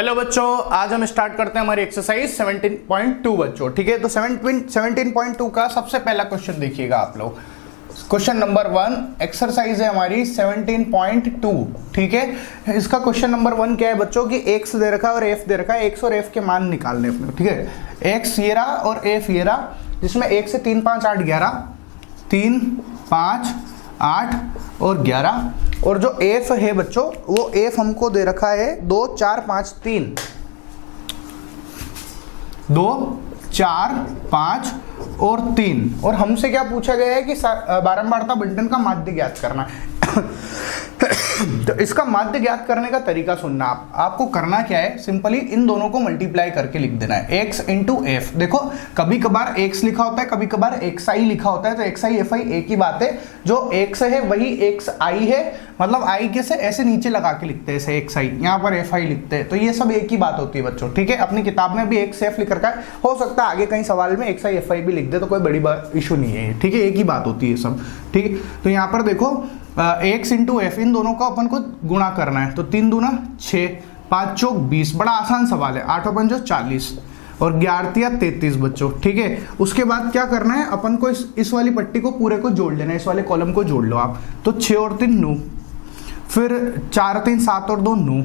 Hello बच्चों, आज हम स्टार्ट करते हैं हमारी एक्सरसाइज 17.2 बच्चों। ठीक है, तो 17.2 का सबसे पहला क्वेश्चन देखिएगा आप लोग। क्वेश्चन नंबर 1 एक्सरसाइज है हमारी 17.2। ठीक है, इसका क्वेश्चन नंबर 1 क्या है बच्चों कि एक्स दे रखा है और एफ दे रखा है। एक्स और एफ के मान निकालने अपने। ठीक है, एक्स ये रहा और एफ ये रहा, जिसमें 1 से 3 5 8 11, 3 5 8 और 11। और जो एफ है बच्चों, वो एफ हमको दे रखा है 2 4 5 3, 2 4 5 और 3। और हमसे क्या पूछा गया है कि बारंबारता बंटन का माध्य ज्ञात करना है। तो इसका माध्य ज्ञात करने का तरीका सुनना। आपको करना क्या है, सिंपली इन दोनों को मल्टीप्लाई करके लिख देना है, x इंटू एफ। देखो कभी कभार x लिखा होता है, कभी कभार xi लिखा होता है, तो xi fi एक ही बात है। जो x है वही xi है, मतलब i के से ऐसे नीचे लगा के लिखते हैं, ऐसे xi, यहाँ पर fi लिखते हैं, तो ये सब एक ही बात होती है बच्चों। ठीक है, अपनी किताब में भी xf लिख रखा है, हो सकता है आगे कहीं सवाल में xi fi भी लिख दे, तो कोई बड़ी इशू नहीं है। ठीक है, एक ही बात होती है सब। ठीक है, तो यहाँ पर देखो x इंटू एफ, इन दोनों को अपन को गुणा करना है, तो 3 दूना 6, 5 चौक 20। बड़ा आसान सवाल है। 8 5 40 और 11 33 बच्चों। ठीक है, उसके बाद क्या करना है अपन को, इस वाली पट्टी को पूरे को जोड़ लेना है, इस वाले कॉलम को जोड़ लो आप। तो 6 और 3 9, फिर 4 3 7 और 2 9।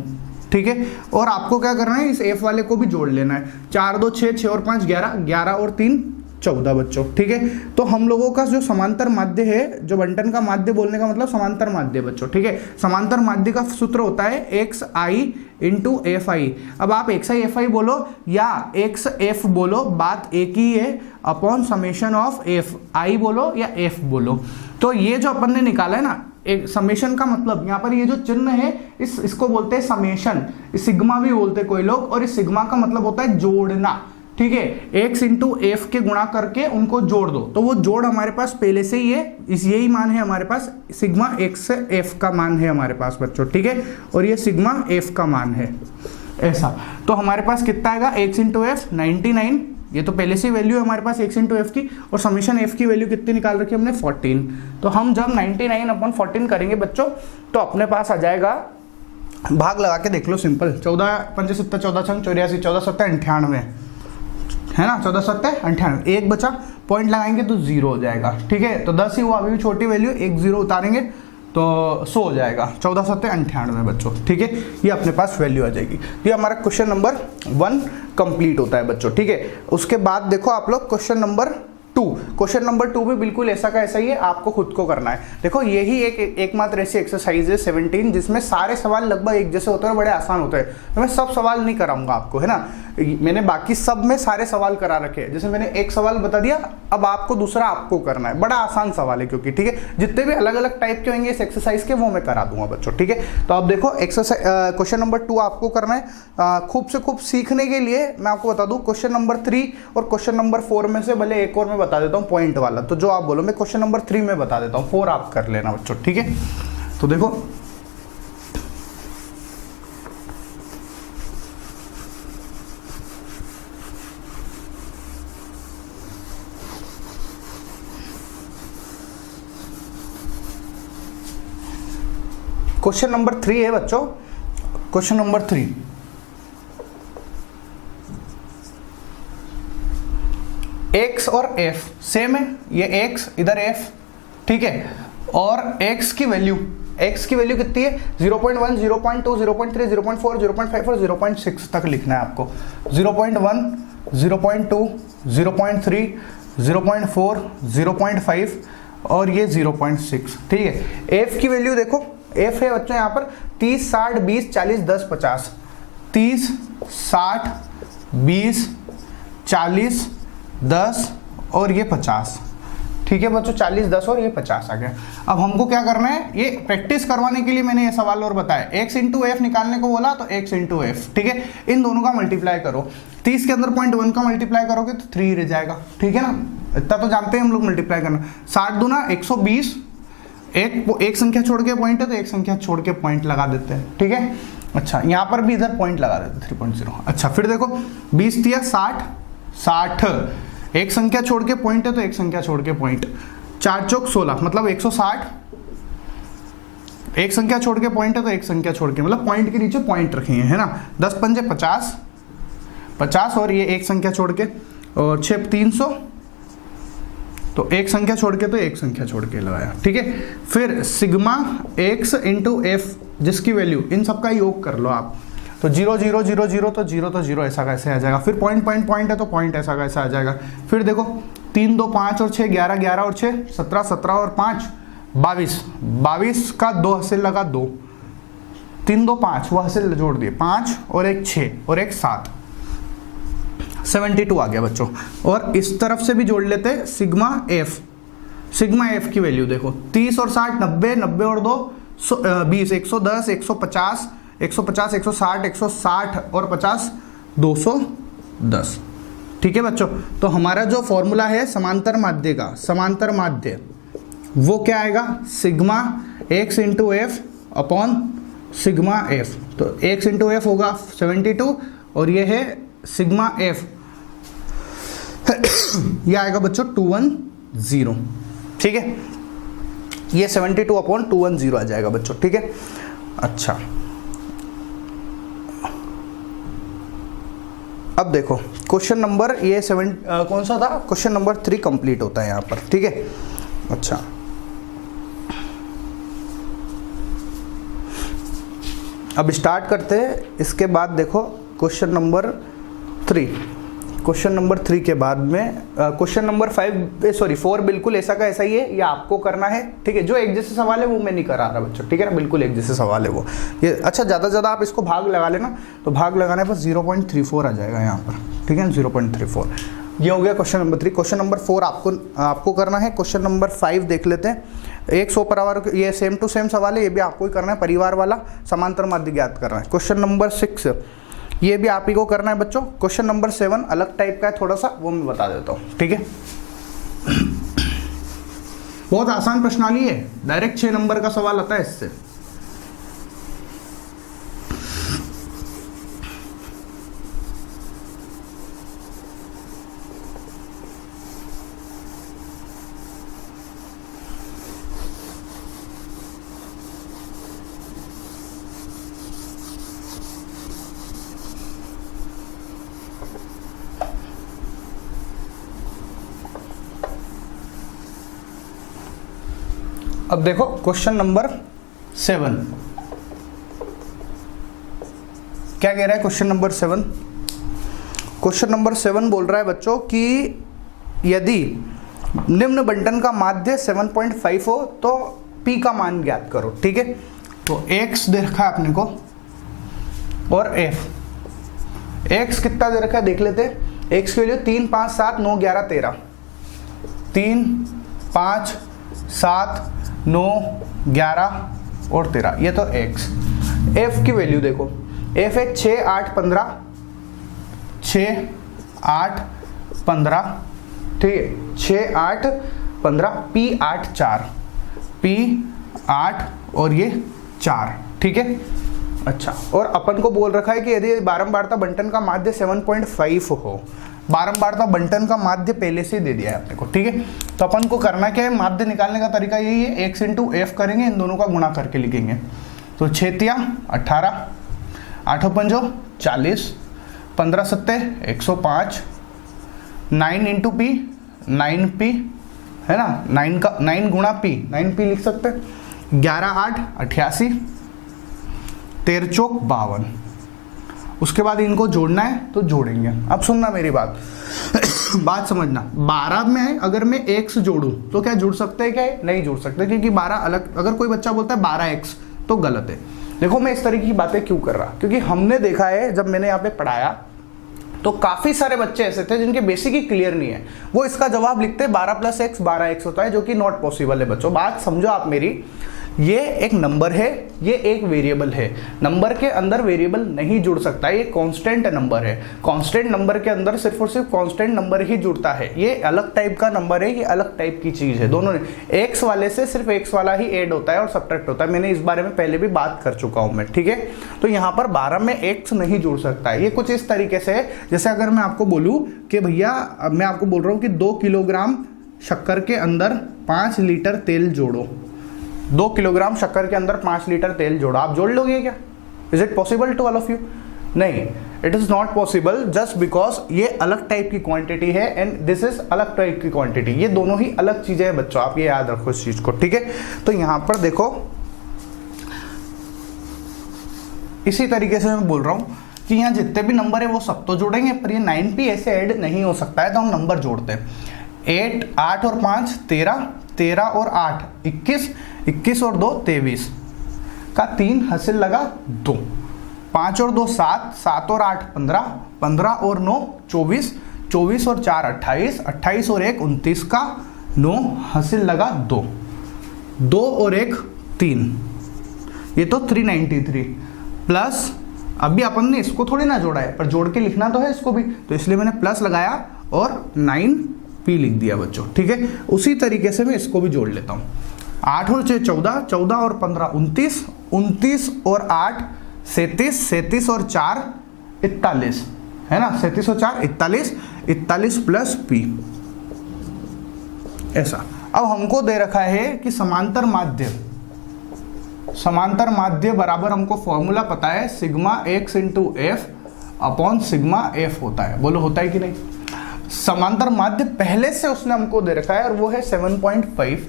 ठीक है, और आपको क्या करना है, इस एफ वाले को भी जोड़ लेना है। 4 2 6, 6 और 5 11, 11 और 3 14 बच्चों। ठीक है, तो हम लोगों का जो समांतर माध्य है, जो बंटन का माध्य बोलने का मतलब समांतर माध्य बच्चों। ठीक है, समांतर माध्य का सूत्र होता है x I into F I. अब आप एक्स आई एफ आई बोलो या एक्स एफ बोलो, बात एक ही है, upon summation of F I बोलो या एफ बोलो। तो ये जो अपन ने निकाला है ना, एक समेशन का मतलब यहाँ पर ये जो चिन्ह है, इसको बोलते हैं समेशन, सिग्मा भी बोलते हैं कोई लोग, और इस सिग्मा का मतलब होता है जोड़ना। ठीक है, एक्स इंटू एफ के गुणा करके उनको जोड़ दो, तो वो जोड़ हमारे पास पहले से ही है, यही मान है हमारे पास, सिग्मा एक्स एफ का मान है हमारे पास बच्चों। ठीक है, और ये सिग्मा एफ का मान है ऐसा। तो हमारे पास कितना आएगा, एक्स इंटू एफ 99, ये तो पहले से वैल्यू है हमारे पास एक्स इंटू एफ की, और समीशन एफ की वैल्यू कितनी निकाल रखी है हमने 14। तो हम जब 99/14 करेंगे बच्चों, तो अपने पास आ जाएगा, भाग लगा के देख लो सिंपल, 14 5 7 14 6 84, 14 7 98 है ना, 14 7 98, एक बचा, पॉइंट लगाएंगे तो 0 हो जाएगा। ठीक है, तो 10 ही हुआ, अभी भी छोटी वैल्यू, एक 0 उतारेंगे तो 100 हो जाएगा, 14 7 98 बच्चों। ठीक है, ये अपने पास वैल्यू आ जाएगी। ये हमारा क्वेश्चन नंबर 1 कंप्लीट होता है बच्चों। ठीक है, उसके बाद देखो आप लोग क्वेश्चन नंबर 2। क्वेश्चन नंबर 2 भी बिल्कुल ऐसा का ऐसा ही है, आपको खुद को करना है। देखो यही एकमात्र ऐसी एक्सरसाइज है 17, जिसमें सारे सवाल लगभग एक जैसे होते हैं, बड़े आसान होते हैं। तो मैं सब सवाल नहीं कराऊंगा आपको, है ना, मैंने बाकी सब में सारे सवाल करा रखे हैं। जैसे मैंने एक सवाल बता दिया, अब आपको दूसरा आपको करना है। बड़ा आसान सवाल है, क्योंकि ठीक है, जितने भी अलग अलग टाइप के होंगे इस एक्सरसाइज के, वो मैं करा दूंगा बच्चों। ठीक है, तो अब देखो एक्सरसाइज क्वेश्चन नंबर 2 आपको करना है। खूब से खूब सीखने के लिए मैं आपको बता दूं, क्वेश्चन नंबर 3 और क्वेश्चन नंबर 4 में से भले एक और मैं बता देता हूँ पॉइंट वाला, तो जो आप बोलो मैं क्वेश्चन नंबर 3 में बता देता हूँ, 4 आप कर लेना बच्चों। ठीक है, तो देखो क्वेश्चन नंबर 3 है बच्चों। क्वेश्चन नंबर 3, x और f सेम है, ये x इधर f। ठीक है, और x की वैल्यू कितनी है, 0.1 0.2 0.3 0.4 0.5 और 0.6 तक लिखना है आपको। 0.1 0.2 0.3 0.4 0.5 और ये 0.6। ठीक है, f की वैल्यू देखो, f है बच्चों यहाँ पर 30 60 20 40 10 50, 30 60 20 40 10 और ये 50। ठीक है बच्चों, 40 10 और ये 50 आ गया। अब हमको क्या करना है, ये प्रैक्टिस करवाने के लिए मैंने ये सवाल और बताया, x इंटू एफ निकालने को बोला, तो x इंटू एफ। ठीक है, इन दोनों का मल्टीप्लाई करो, 30 के अंदर 0.1 का मल्टीप्लाई करोगे तो 3 रह जाएगा। ठीक है ना, इतना तो जानते हैं हम लोग मल्टीप्लाई करना। 60 दूना 120, एक संख्या छोड़ के पॉइंट है, तो एक संख्या छोड़ के पॉइंट लगा देते हैं। ठीक है, अच्छा यहाँ पर भी इधर पॉइंट लगा देते 3.0। अच्छा फिर देखो 20 दिया 60 60, एक संख्या छोड़ के पॉइंट है तो एक संख्या छोड़ के पॉइंट, 4 चौक 16, मतलब 160 एक संख्या छोड़ के पॉइंट है तो एक संख्या छोड़ के, मतलब पॉइंट के नीचे पॉइंट रखेंगे, है ना। 10 पंजे 50, 50 और ये एक संख्या छोड़ के, और 6 300, तो एक संख्या छोड़ के तो एक संख्या छोड़ के लगाया, ठीक है। फिर सिग्मा एक्स इंटू एफ, जिसकी वैल्यू इन सबका योग कर लो आप, तो 0 0 0 0 तो 0 तो 0 ऐसा कैसे आ जाएगा। फिर पॉइंट पॉइंट पॉइंट है तो पॉइंट ऐसा कैसे आ जाएगा। फिर देखो 3 2 5 और 6 11 11 और 6 17 17 और 5 22, 22 का 2 हासिल लगा 2, 3 2 5 वो हासिल जोड़ दिए 5 और एक 6 और एक 7, 72 आ गया बच्चों। और इस तरफ से भी जोड़ लेते हैं सिग्मा एफ, सिग्मा एफ की वैल्यू देखो 30 और 60 90, 90 और 2 20, 110 150 150 160 160 और 50 210, ठीक है बच्चों। तो हमारा जो फॉर्मूला है समांतर माध्य का, समांतर माध्य वो क्या आएगा, sigma x into F upon sigma F. तो एक्स इंटू एफ होगा 72 और ये है सिग्मा एफ, ये आएगा बच्चों 210, ठीक है। ये 72 अपॉन 210 आ जाएगा बच्चों, ठीक है। अच्छा अब देखो क्वेश्चन नंबर ये कौन सा था, क्वेश्चन नंबर 3 कंप्लीट होता है यहाँ पर, ठीक है। अच्छा अब स्टार्ट करते हैं। इसके बाद देखो क्वेश्चन नंबर 3, क्वेश्चन नंबर 3 के बाद में क्वेश्चन नंबर 4 बिल्कुल ऐसा का ऐसा ही है, ये आपको करना है, ठीक है। जो एक जैसे सवाल है वो मैं नहीं करा रहा बच्चों, ठीक है ना, बिल्कुल एक जैसे सवाल है वो। ये अच्छा ज़्यादा से ज़्यादा आप इसको भाग लगा लेना, तो भाग लगाने पर 0.34 आ जाएगा यहाँ पर, ठीक है, 0.34। ये हो गया क्वेश्चन नंबर 3। क्वेश्चन नंबर 4 आपको करना है। क्वेश्चन नंबर 5 देख लेते हैं। एक 100 परिवार, ये सेम टू सेम सवाल है, ये भी आपको ही करना है, परिवार वाला समांतर माध्य ज्ञात करना है। क्वेश्चन नंबर 6 ये भी आप ही को करना है बच्चों। क्वेश्चन नंबर 7 अलग टाइप का है थोड़ा सा, वो मैं बता देता हूँ, ठीक है। बहुत आसान प्रश्नावली है, डायरेक्ट 6 नंबर का सवाल आता है इससे। अब देखो क्वेश्चन नंबर 7 क्या कह रहा है। क्वेश्चन नंबर 7, क्वेश्चन नंबर 7 बोल रहा है बच्चों कि यदि निम्न बंटन का माध्य 7.5 हो तो P का मान ज्ञात करो, ठीक है। तो x दे रखा है अपने को और f, x कितना दे रखा है देख लेते हैं। x की वैल्यू 3 5 7 9 11 13, 3 5 7 9 11 और 13, ये तो x। f की वैल्यू देखो, f है 6 8 15, 6 8 15, ठीक है, 6 8 15, p 8 4, p 8 और ये 4, ठीक है। अच्छा और अपन को बोल रखा है कि यदि बारंबारता बंटन का माध्य 7.5 हो, बारंबारता बंटन का माध्य पहले से दे दिया है अपने को, ठीक है। तो अपन को करना क्या है, माध्य निकालने का तरीका यही है, x इंटू एफ करेंगे, इन दोनों का गुणा करके लिखेंगे। तो 6 तिया 18, 8 पंजो 40, 15 सत्ते 105, 9 इंटू पी 9p, है ना, 9 गुणा p 9p लिख सकते हैं। 11 8 88, 13 चौक 52। उसके बाद इनको जोड़ना है तो जोड़ेंगे। अब सुनना मेरी बात बात समझना। 12 में अगर मैं x जोड़ूं तो क्या जुड़ सकते हैं, क्या नहीं जुड़ सकते, क्योंकि 12 अलग। अगर कोई बच्चा बोलता है 12x तो गलत है। देखो मैं इस तरीके की बातें क्यों कर रहा, क्योंकि हमने देखा है जब मैंने यहाँ पे पढ़ाया तो काफी सारे बच्चे ऐसे थे जिनके बेसिक ही क्लियर नहीं है, वो इसका जवाब लिखते 12 + x 12x होता है, जो कि नॉट पॉसिबल है बच्चों। बात समझो आप मेरी, ये एक नंबर है, ये एक वेरिएबल है। नंबर के अंदर वेरिएबल नहीं जुड़ सकता, ये कांस्टेंट नंबर है। कांस्टेंट नंबर के अंदर सिर्फ और सिर्फ कांस्टेंट नंबर ही जुड़ता है। ये अलग टाइप का नंबर है, ये अलग टाइप की चीज है। दोनों ने एक्स वाले से सिर्फ एक्स वाला ही ऐड होता है और सब्ट्रैक्ट होता है। मैंने इस बारे में पहले भी बात कर चुका हूं मैं, ठीक है। तो यहाँ पर 12 में एक्स नहीं जुड़ सकता है। ये कुछ इस तरीके से है, जैसे अगर मैं आपको बोलूं कि भैया, मैं आपको बोल रहा हूँ कि 2 किलोग्राम शक्कर के अंदर 5 लीटर तेल जोड़ो, 2 किलोग्राम शक्कर के अंदर 5 लीटर तेल जोड़ा, आप जोड़ लोगे क्या? Is it possible to all of you? नहीं, it is not possible, just because ये अलग टाइप की क्वांटिटी है एंड दिस इज अलग टाइप की क्वांटिटी। ये दोनों ही अलग चीजें हैं बच्चों, आप ये याद रखो इस चीज को, ठीक है। तो यहां पर देखो इसी तरीके से मैं बोल रहा हूं कि यहाँ जितने भी नंबर है वो सब तो जोड़ेंगे, पर ये 9p ऐसे ऐड नहीं हो सकता है, तो हम नंबर जोड़ते हैं। 8 और 5 13, 13 और 8 21, 21 और 2 23 का 3 हासिल लगा 2, 5 और 2 7, 7 और 8 15, 15 और 9 24, 24 और 4 28, 28 और 1 29 का 9 हासिल लगा 2, 2 और 1 3, ये तो 393 प्लस अभी अपन ने इसको थोड़ी ना जोड़ा है, पर जोड़ के लिखना तो है इसको भी, तो इसलिए मैंने प्लस लगाया और 9p लिख दिया बच्चों, ठीक है। उसी तरीके से मैं इसको भी जोड़ लेता हूँ। 8 और 6 14, 14 और 15 29, 29 और 8 37, 37 और 4 41, है ना, 37 और 4 41, 41 प्लस p, ऐसा। अब हमको दे रखा है कि समांतर माध्य, समांतर माध्य बराबर हमको फॉर्मूला पता है sigma x into F upon sigma F होता है, बोलो होता है कि नहीं। समांतर माध्य पहले से उसने हमको दे रखा है और वो है 7.5,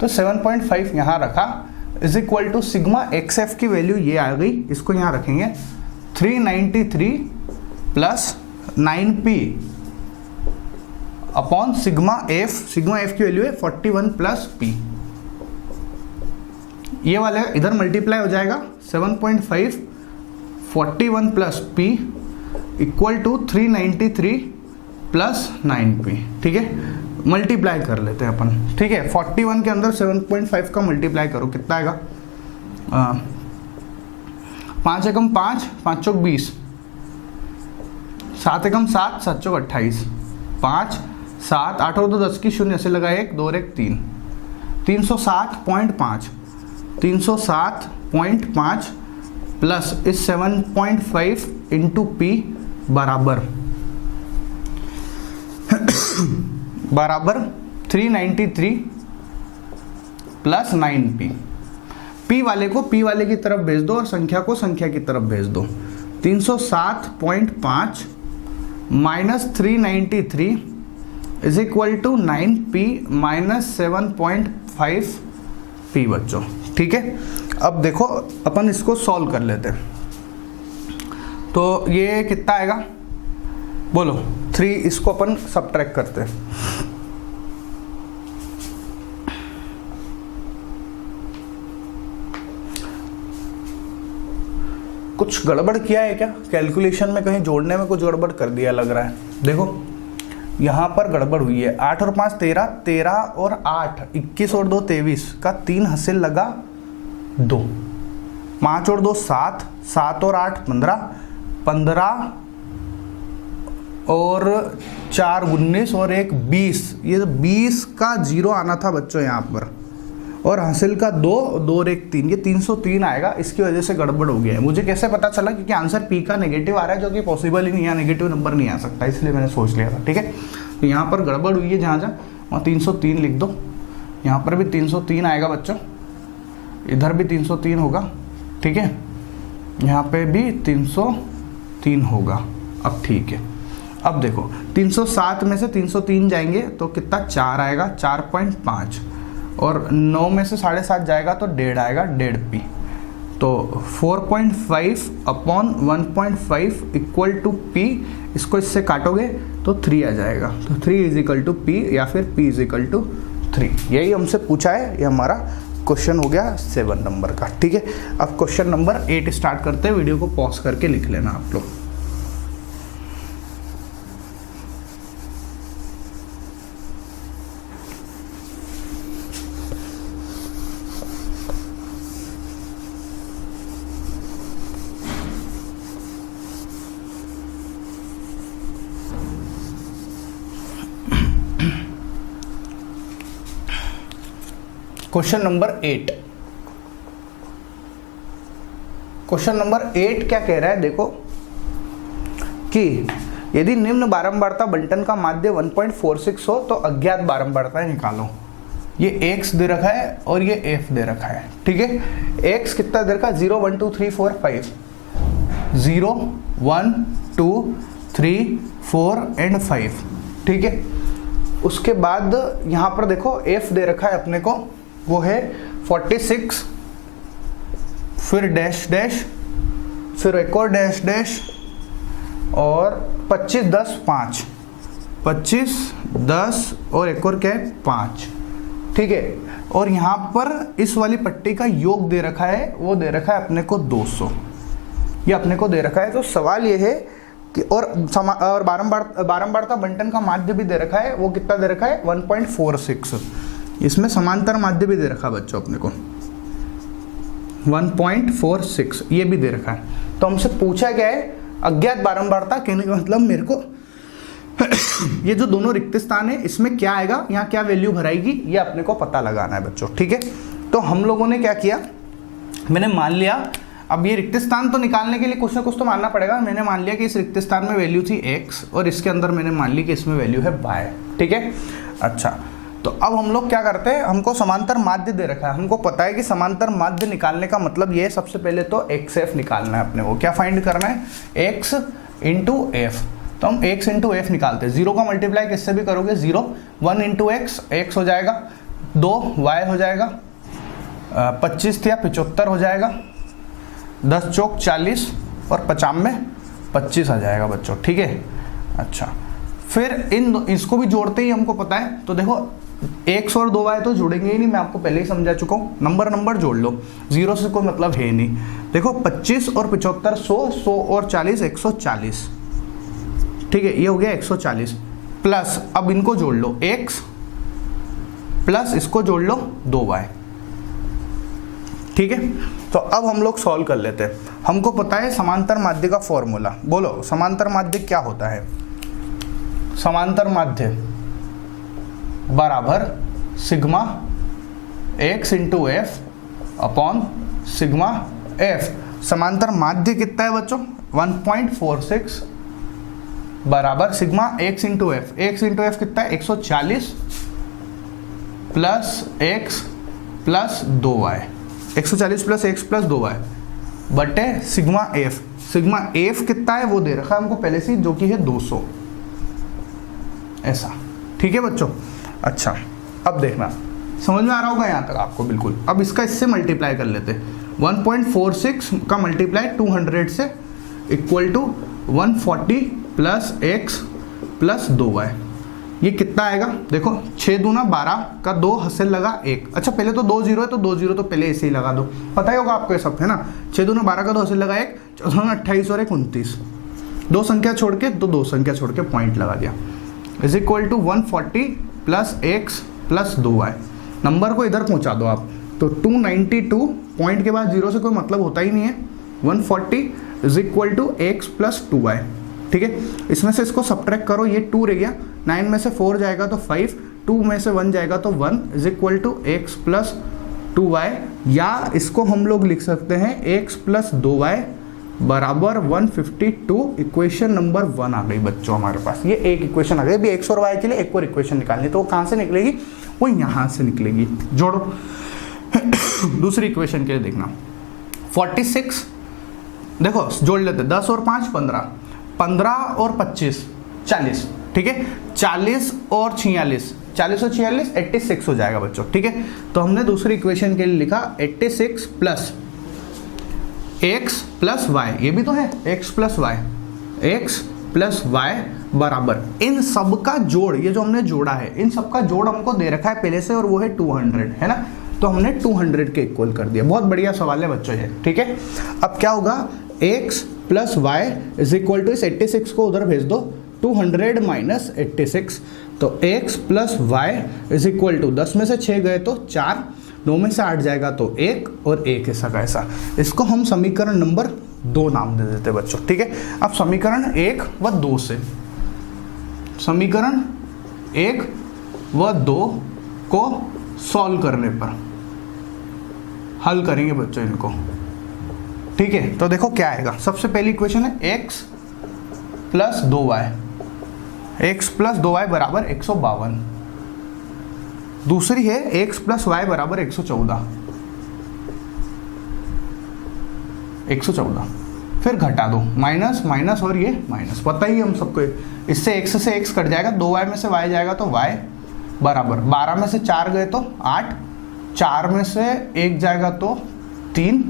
तो 7.5 यहां रखा is equal to sigma x f की वैल्यू ये आ गई, इसको यहां रखेंगे 393 plus 9p upon sigma f की वैल्यू है 41 प्लस p, ये वाले इधर मल्टीप्लाई हो जाएगा 7.5 41 plus p equal to 393 plus 9p, ठीक है। मल्टीप्लाई कर लेते हैं अपन, ठीक है। 41 के अंदर 7.5 का मल्टीप्लाई करो, कितना आएगा? 5 एकम 5, 5 चौक 20, 7 एकम 7, 7 चौक 28, 5 7 8 और 2 10 की 0 से लगा 1 2 और 1 3, 360.5, 360.5 प्लस इस 7.5 इंटू p बराबर 393 प्लस 9p। p वाले को p वाले की तरफ भेज दो और संख्या को संख्या की तरफ भेज दो। 360.5 minus 393 is equal to 9p minus 7.5p बच्चों, ठीक है। अब देखो अपन इसको सॉल्व कर लेते हैं, तो ये कितना आएगा बोलो? 3, इसको अपन सबट्रैक्ट करते हैं। कुछ गड़बड़ किया है क्या कैलकुलेशन में? कहीं जोड़ने में कुछ गड़बड़ कर दिया लग रहा है। देखो यहां पर गड़बड़ हुई है। 8 और 5 13, 13 और 8 21 और 2 23 का 3 हासिल लगा 2, 5 और 2 7, 7 और 8 15, 15 और 4 19 और 1 20, ये 20 का 0 आना था बच्चों यहाँ पर, और हासिल का 2 2 और 1 3, ये 303 आएगा। इसकी वजह से गड़बड़ हो गया है। मुझे कैसे पता चला? क्योंकि आंसर p का नेगेटिव आ रहा है, जो कि पॉसिबल ही नहीं है, नेगेटिव नंबर नहीं आ सकता, इसलिए मैंने सोच लिया था, ठीक है। तो यहाँ पर गड़बड़ हुई है, जहाँ जहाँ वहाँ 303 लिख दो। यहाँ पर भी 303 आएगा बच्चों, इधर भी 303 होगा, ठीक है, यहाँ पे भी 303 होगा। अब ठीक है, अब देखो 307 में से 303 जाएंगे तो कितना? 4 आएगा, 4.5, और 9 में से 7.5 जाएगा तो 1.5 आएगा, 1.5p। तो 4.5 अपॉन 1.5 इक्वल टू p, इसको इससे काटोगे तो 3 आ जाएगा। तो 3 इज इक्वल टू p या फिर p इज इक्वल टू 3, यही हमसे पूछा है। ये हमारा क्वेश्चन हो गया 7 नंबर का, ठीक है। अब क्वेश्चन नंबर 8 स्टार्ट करते हैं। वीडियो को पॉज करके लिख लेना आप लोग। क्वेश्चन नंबर 8, क्वेश्चन नंबर 8 क्या कह रहा है? देखो कि यदि निम्न बारंबारता बंटन का माध्य 1.46 हो तो अज्ञात बारंबारता निकालो। ये x दे रखा है और ये f दे रखा है, ठीक है। x कितना दे रखा है, 0 1 2 3 4 5, 0 1 2 3 4 एंड 5, ठीक है। उसके बाद यहाँ पर देखो f दे रखा है अपने को, वो है 46, फिर डैश डैश, फिर एक और डैश डैश, और 25 10 5, 25 10 और एक और क्या है 5, ठीक है। और यहाँ पर इस वाली पट्टी का योग दे रखा है, वो दे रखा है अपने को 200, ये अपने को दे रखा है। तो सवाल ये है कि और बारंबारता बंटन का माध्य भी दे रखा है, वो कितना दे रखा है 1.46, इसमें समांतर माध्य भी दे रखा है बच्चों अपने को 1.46, ये भी दे रखा है। तो हमसे पूछा गया है अज्ञात बारंबारता, कहने का मतलब मेरे को ये जो दोनों रिक्त स्थान है इसमें क्या आएगा, यहाँ क्या वैल्यू भराएगी, ये अपने को पता लगाना है बच्चों, ठीक है। तो हम लोगों ने क्या किया, मैंने मान लिया, अब ये रिक्त स्थान तो निकालने के लिए कुछ ना कुछ तो मानना पड़ेगा। मैंने मान लिया कि इस रिक्त स्थान में वैल्यू थी x और इसके अंदर मैंने मान ली कि इसमें वैल्यू है y, ठीक है। अच्छा, तो अब हम लोग क्या करते हैं, हमको समांतर माध्य दे रखा है, हमको पता है कि समांतर माध्य निकालने का मतलब ये है, सबसे पहले तो xf निकालना है अपने को। क्या फाइंड करना है, x इंटू एफ। तो हम x इंटू एफ निकालते हैं, 0 का मल्टीप्लाई किससे भी करोगे 0, 1 इंटू x हो जाएगा, 2 y हो जाएगा, 25 या 75 हो जाएगा, 10 चौक 40 और 50 में 25 आ जाएगा बच्चों, ठीक है। अच्छा, फिर इसको भी जोड़ते ही हमको पता है, तो देखो x और 2y तो जुड़ेंगे ही नहीं, मैं आपको पहले ही समझा चुका हूँ। नंबर जोड़ लो, 0 से कोई मतलब है नहीं। देखो 25 और 75 100 और 40 140, ठीक है, ये हो गया 140 प्लस, अब इनको जोड़ लो x प्लस इसको जोड़ लो 2y, ठीक है। तो अब हम लोग सॉल्व कर लेते हैं। हमको पता है समांतर माध्य का फॉर्मूला, बोलो समांतर माध्य क्या होता है। समांतर माध्य बराबर sigma x into F upon sigma F. समांतर माध्य कितना है बच्चों 1.46 बराबर sigma x into F. x into F कितना है 140 plus x plus 2y, 140 plus x plus 2y बटे सिग्मा एफ। सिग्मा एफ कितना है वो दे रखा है हमको पहले से, जो कि है 200, ऐसा, ठीक है बच्चों। अच्छा, अब देखना समझ में आ रहा होगा यहाँ तक आपको बिल्कुल। अब इसका इससे मल्टीप्लाई कर लेते, 1.46 का मल्टीप्लाई 200 से equal to 140 plus x plus 2y, ये कितना आएगा देखो, 6 दूना 12 का 2 हंसे लगा 1। अच्छा, पहले तो 2 0 है तो 2 0 तो पहले ऐसे ही लगा दो, पता ही होगा आपको ये सब, है ना। 6 दूना 12 का 2 हंसे लगा 1, 28 और 1 29, 2 संख्या छोड़ के तो 2 संख्या छोड़ के पॉइंट लगा दिया, is equal to 140 plus x plus 2y। Number को इधर पहुंचा दो आप, तो 292, पॉइंट के बाद 0 से कोई मतलब होता ही नहीं है, 140 is equal to x plus 2y, ठीक है। इसमें से इसको सब्ट्रैक्ट करो, ये 2 रह गया, 9 में से 4 जाएगा तो 5, 2 में से 1 जाएगा तो 1 is equal to x plus 2y, या इसको हम लोग लिख सकते हैं x प्लस 2y बराबर 152। इक्वेशन नंबर 1 आ गई बच्चों हमारे पास, ये एक इक्वेशन आ गई। अभी x और y के लिए एक और इक्वेशन निकालनी, तो वो कहाँ से निकलेगी, वो यहाँ से निकलेगी। जोड़ो दूसरी इक्वेशन के लिए देखना, 46 देखो जोड़ लेते, 10 और 5 15, 15 और 25 40, ठीक है, 40 और 46, 40 और 46 86 हो जाएगा बच्चों, ठीक है। तो हमने दूसरी इक्वेशन के लिए लिखा 86 प्लस x प्लस y, ये भी तो है x प्लस y बराबर इन सब का जोड़, ये जो हमने जोड़ा है इन सब का जोड़ हमको दे रखा है पहले से, और वो है 200, है ना। तो हमने 200 के इक्वल कर दिया। बहुत बढ़िया सवाल है बच्चों ये, ठीक है। अब क्या होगा, x plus y is equal to इस 86 को उधर भेज दो, 200 माइनस 86, तो x plus y is equal to 10 में से 6 गए तो 4, 9 में से 8 जाएगा तो 1 और 1 ऐसा का ऐसा। इसको हम समीकरण नंबर 2 नाम दे देते बच्चों, ठीक है। अब समीकरण 1 व 2 से, समीकरण 1 व 2 को सॉल्व करने पर हल करेंगे बच्चों इनको, ठीक है। तो देखो क्या आएगा, सबसे पहली इक्वेशन है x plus 2y, x plus 2y बराबर 152, दूसरी है x प्लस वाई बराबर 114, 114, फिर घटा दो, माइनस माइनस और ये माइनस, पता ही हम सबको, इससे x से x कट जाएगा, 2y में से y जाएगा तो y बराबर 12 में से 4 गए तो 8, 4 में से 1 जाएगा तो 3,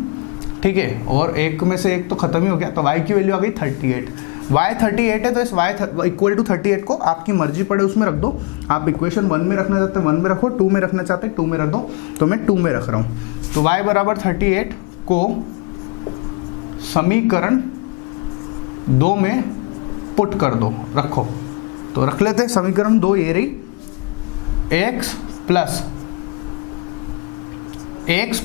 ठीक है, और 1 में से 1 तो खत्म ही हो गया, तो y की वैल्यू आ गई 38। y 38 है तो इस y इक्वल टू 38 को आपकी मर्जी पड़े उसमें रख दो। आप इक्वेशन 1 में रखना चाहते हैं 1 में रखो, 2 में रखना चाहते हैं 2 में रख दो, तो मैं 2 में रख रहा हूँ। तो y बराबर 38 को समीकरण 2 में पुट कर दो, रखो, तो रख लेते हैं समीकरण 2 ये रही, x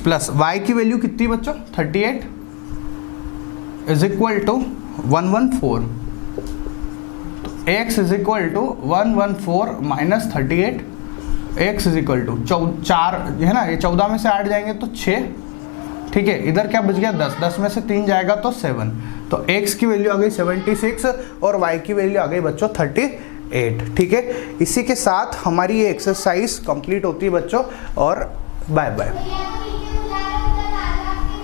प्लस y की वैल्यू कितनी बच्चों 38 इज इक्वल टू 114, तो x is equal to 114 minus 38, x is equal to 4 है ना, ये 14 में से 8 जाएंगे तो 6, ठीक है, इधर क्या बच गया 10, 10 में से 3 जाएगा तो 7, तो x की वैल्यू आ गई 76 और y की वैल्यू आ गई बच्चों 38, ठीक है। इसी के साथ हमारी ये एक्सरसाइज कंप्लीट होती है बच्चों, और बाय बाय।